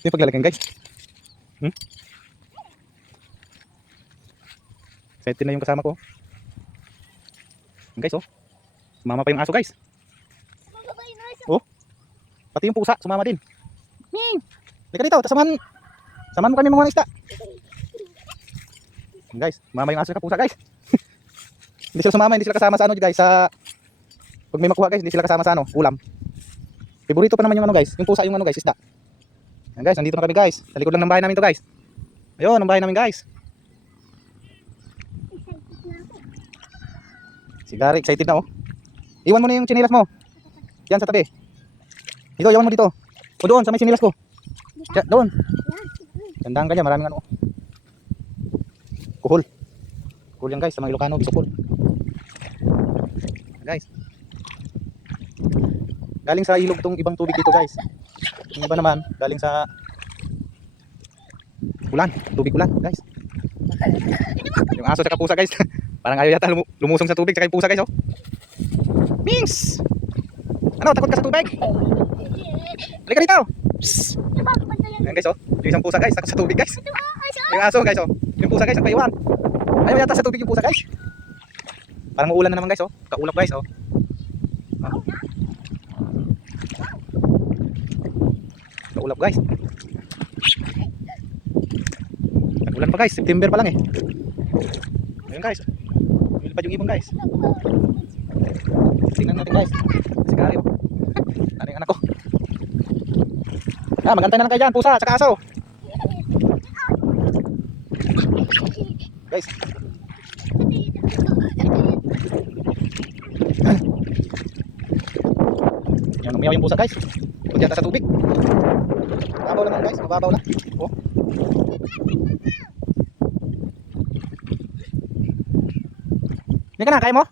Ito yung paglalagyan guys. Excited na yung kasama ko. Guys oh. Sumama pa yung aso guys. Oh. Pati yung pusa sumama din. Ming. Halika dito, samahan mo kami mga isda. Guys, sumama yung aso sa pusa guys. Hindi sila sumama, hindi sila kasama sa ano guys, sa pag may makuha guys, hindi sila kasama sa ano, ulam. Favorito pa naman yung ano guys, yung pusa yung ano guys, isda. Yan guys, nandito na kami guys. Sa likod lang ng bahay namin to guys. Ayun, ang bahay namin guys. Si Gary, excited na oh. Iwan mo na yung chinilas mo. Yan sa tabi. Dito, iwan mo dito. O doon, sa may chinilas ko. Diyan, doon. Tandaan ka dyan, maraming ano. Kuhol. Kuhol yan guys, sa mga Ilocano, bisukol. Guys. Galing sa ilog tong ibang tubig dito guys. Yung iba naman, galing sa ulan, tubig ulan guys. Yung aso sa pusa guys. Parang ayaw yata lumusong sa tubig sa pusa guys oh. Mings! Ano, takot ka sa tubig? Halika dito! Psst! Ayan guys oh, yung isang pusa guys, takot sa tubig guys. Yung aso guys oh, yung pusa guys, nagpaiwan. Ayaw yata sa tubig yung pusa guys. Parang uulan na naman guys oh, kaulap guys oh. Kaulap guys. Nag-ulan pa guys, September pa lang eh. Ayun guys, lumilipad yung ibon guys. Tingnan natin guys. Si Gary oh. Ano yung anak ko? Ah, magantay na lang kayo dyan, pusa, tsaka aso. Guys. Yan, umiyaw yung pusa guys. Huwag yata sa tubig. Mababaw lang guys, mababaw lang. Oh. Hindi ka na, kaya mo?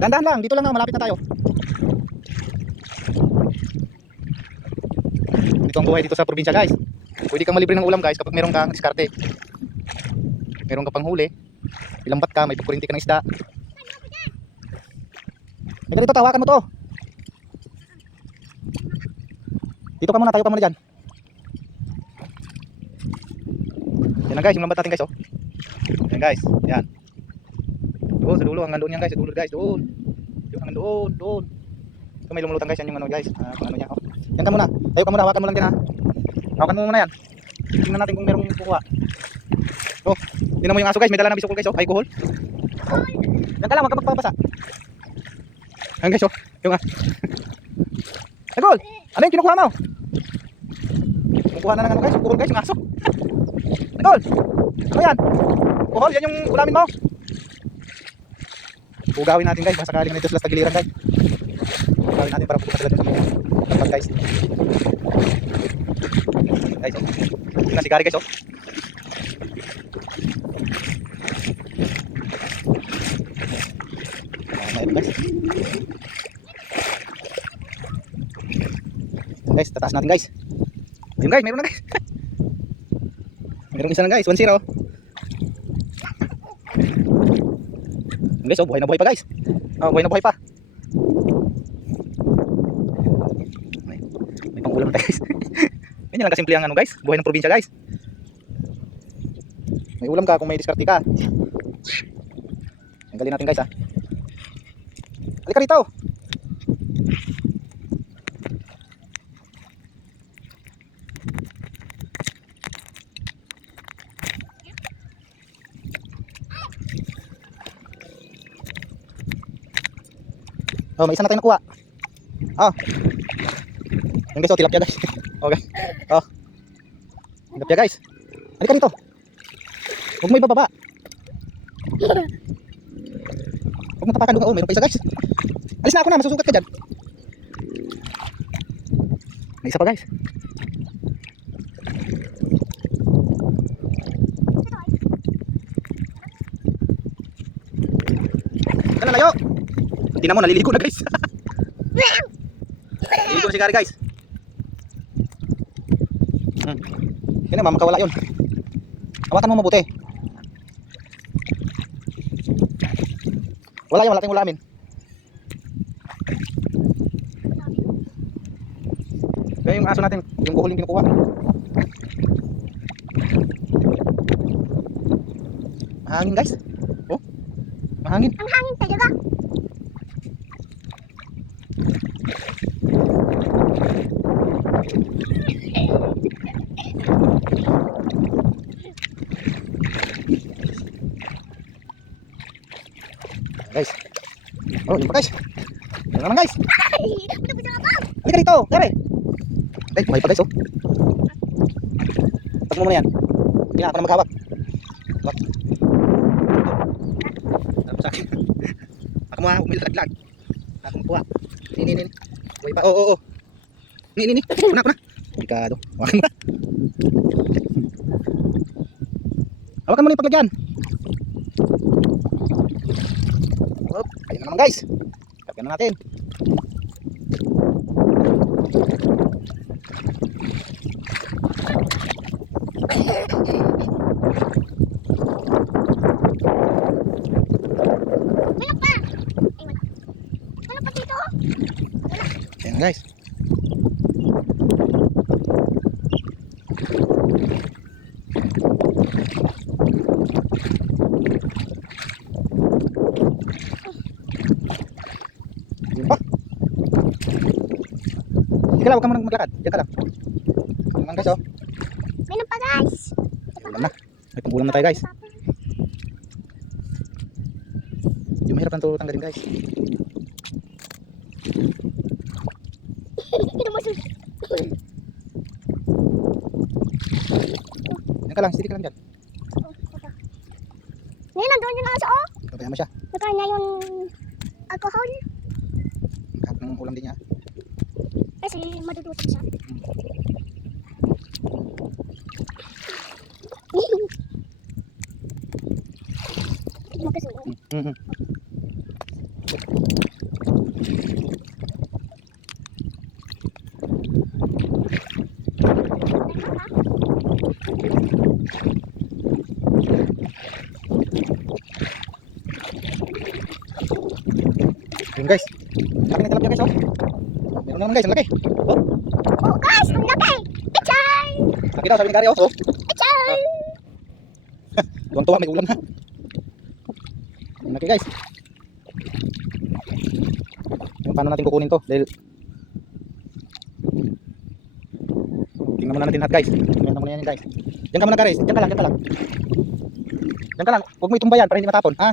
Dandahan lang, dito lang na, malapit na tayo. Ito ang buhay dito sa probinsya guys. Pwede kang malibre ng ulam guys kapag meron kang diskarte. Meron ka pang huli, ilambat ka, may pukurinti ka ng isda. Ika dito, tawakan mo to. Dito ka muna, tayo ka muna dyan. Yan na guys, yung lambat natin guys oh. Yan guys, yan. Doon sa dulo, hanggang doon yan guys, sa dulo guys, doon. Yung hanggang doon, doon. Ito may lumulutang guys, yan yung ano guys, kung ano niya oh. Yan ka muna, tayo ka muna, hawakan mo lang din ha. Hawakan mo muna yan. Tingnan natin kung merong kukuha. Oh, tingnan mo yung aso guys, may dala ng bisukol guys oh, alcohol. Oh. Yan ka lang, wag ka magpapasa. Yan guys oh, yung alcohol, ano yung kinukuha mo? Kukuha na ng ano guys, kukuhol guys, yung aso. Alcohol, ano yan? Kukuhol, yan yung ulamin mo. Ugawin natin guys, baka sakaling nito sila sa giliran guys. Ugawin natin para pupunta sila dun sa mga tempat guys. Guys oh, yun na si Gary guys oh. Guys. Guys, tataas natin guys. Ayun guys, meron na guys. Meron isa na guys, 1-0. Guys, oh, buhay na buhay pa guys. Oh, buhay na buhay pa. May pang-ulam tayo guys. Ganyan lang kasimple ang ano guys, buhay ng probinsya guys. May ulam ka kung may diskarte ka. Tanggalin natin guys ha. Halika rito. Oh, may isa na tayo nakuha. Oh. Yan guys, oh, tilapia guys. Okay. Oh. Tilapia guys. Halika rito. Huwag mo ibababa. Huwag mo tapakan doon. Oh, mayroon pa isa guys. Alis na ako na, masusukat ka dyan. May isa pa guys. Kan na layo. Tingnan mo, naliligo na guys. Naliligo na si Gary guys. Yan na, mamakawala yun. Hawakan mo mabuti. Wala yan, wala tayong ulamin. Kaya yung yung aso natin, yung kuhuling kinukuha. Mahangin guys. Oh, mahangin. Ang hangin talaga. Guys. Oh, yun pa guys. Yun naman guys. Ay, buta-buta ka pa. Halika dito, Gary. Ay, kumain pa guys oh. Tag mo muna yan. Hindi na ako na maghawak. Wag. Tapos sa akin. Ako mo ha, umilaglag. Ako makuha. Nini. Buhay pa, oo. Nini. Kuna. Delikado. Hawakan mo na. Hawakan mo na yung paglagyan. Hop, ayun na naman guys. Kapyan na natin. Manok pa. Ay, manok. Manok pa dito. Ayun na guys. Yun pa. Sige lang, huwag ka muna maglakad. Diyan ka lang. Ayun naman guys oh. Manok pa guys. Ulam na. May pang-ulam na tayo guys. Yung mahirap ng turo tanggalin guys. Ito mo sus. Diyan ka lang, steady ka lang dyan. Ngayon, nandun yung aso oh. Pabayaan mo siya. Nakain niya yung alcohol. Kahit ng ulam din niya. Kasi madudutin siya. Magkasuot. Yun guys. Laki ng tilapia guys oh. Meron naman guys, ang laki. Oh, Oh guys, ang laki! Pichay! laki daw sabi ni Gary oh. Oh, Pichay! tuwang-tuwa may ulam na. Ang laki guys. Yung paano natin kukunin to dahil tingnan muna natin lahat guys. Tingnan muna yan guys. Diyan ka muna guys. Diyan ka lang. Diyan ka lang. Huwag mo itumba yan para hindi matapon. Ha?